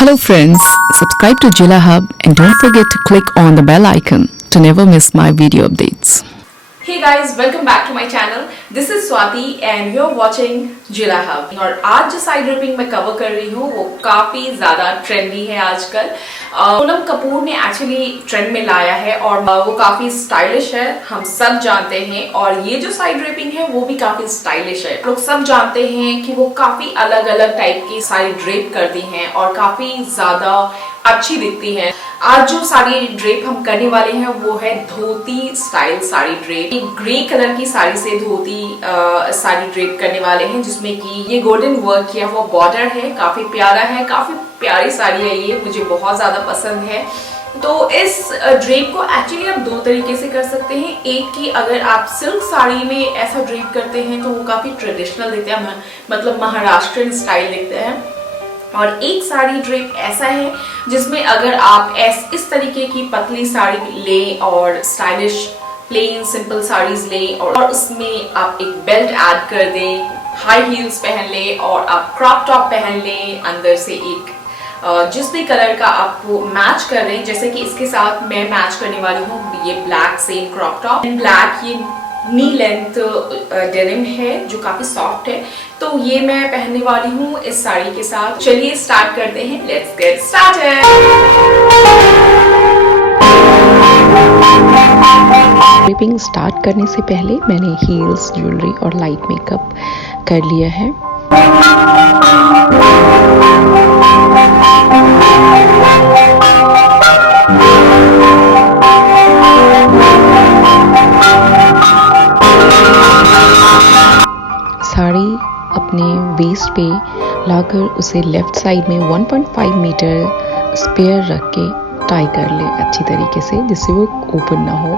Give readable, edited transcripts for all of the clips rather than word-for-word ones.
Hello friends, subscribe to Jiilahub and don't forget to click on the bell icon to never miss my video updates. Hey guys, welcome back to my channel. This is Swati and you're watching Jiilahub. और आज जो side draping मैं cover कर रही हूँ वो काफी ज्यादा ट्रेंडी है आजकल। पूनम कपूर ने एक्चुअली ट्रेंड में लाया है और वो काफी स्टाइलिश है, हम सब जानते हैं। और ये जो साइड ड्रेपिंग है वो भी काफी स्टाइलिश है। लोग सब जानते हैं कि वो काफी अलग अलग टाइप की साड़ी ड्रेप करती हैं और काफी ज्यादा अच्छी दिखती है। आज जो साड़ी ड्रेप हम करने वाले हैं वो है dhoti style sari drape. Grey colour की साड़ी से धोती साड़ी ड्रेप करने वाले हैं, जिसमें कि ये गोल्डन वर्क किया हुआ बॉर्डर है। काफी प्यारा है, काफी प्यारी साड़ी है, ये मुझे बहुत ज्यादा पसंद है। तो इस ड्रेप को एक्चुअली आप दो तरीके से कर सकते हैं। एक कि अगर आप सिल्क साड़ी में ऐसा ड्रेप करते हैं तो वो काफी ट्रेडिशनल दिखता है, मतलब महाराष्ट्रियन स्टाइल दिखता है। और एक साड़ी ड्रेप ऐसा है जिसमें अगर आप इस तरीके की पतली साड़ी लें और स्टाइलिश प्लेन सिंपल साड़ीज लें और उसमें आप एक बेल्ट ऐड कर दें, हाई हील्स पहन लें और आप क्रॉप टॉप पहन लें, अंदर से एक जिस भी कलर का आप मैच कर रहे हैं। जैसे कि इसके साथ मैं मैच करने वाली हूँ ये black same crop top, black ये नी लेंथ डेनिम है जो काफी सॉफ्ट है, तो ये मैं पहनने वाली हूँ इस साड़ी के साथ। चलिए स्टार्ट करते हैं, let's get started. Draping start करने से पहले मैंने हील्स, ज्वेलरी और लाइट मेकअप कर लिया है। साड़ी अपने वेस्ट पे लाकर उसे लेफ्ट साइड में 1.5 मीटर स्पेयर रख के टाई कर ले अच्छी तरीके से, जिससे वो ओपन ना हो।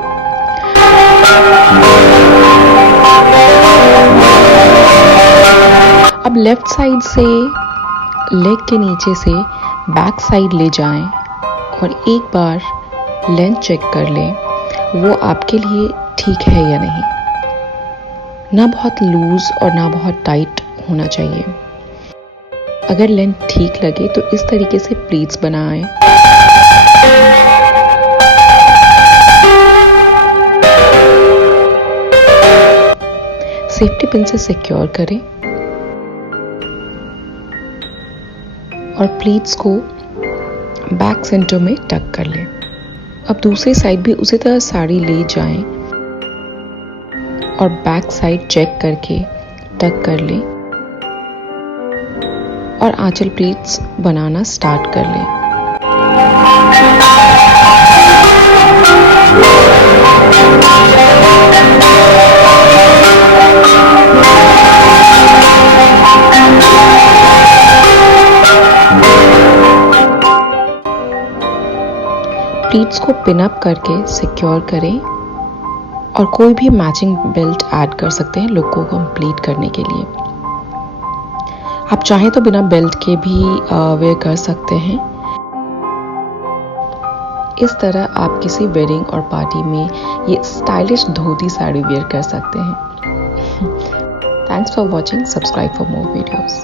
अब लेफ्ट साइड से लेग के नीचे से बैक साइड ले जाएं और एक बार लेंथ चेक कर लें वो आपके लिए ठीक है या नहीं। ना बहुत लूज और ना बहुत टाइट होना चाहिए। अगर लेंथ ठीक लगे तो इस तरीके से प्लीट्स बनाएं। सेफ्टी पिन से सिक्योर करें और प्लीट्स को बैक सेंटर में टक कर लें। अब दूसरी साइड भी उसी तरह साड़ी ले जाएं और बैक साइड चेक करके टक कर लें और आंचल प्लीट्स बनाना स्टार्ट कर लें। प्लीट्स को पिन अप करके सिक्योर करें और कोई भी मैचिंग बेल्ट ऐड कर सकते हैं लुक को कंप्लीट करने के लिए। आप चाहें तो बिना बेल्ट के भी वेयर कर सकते हैं। इस तरह आप किसी वेडिंग और पार्टी में ये स्टाइलिश धोती साड़ी वेयर कर सकते हैं। Thanks for watching, subscribe for more videos.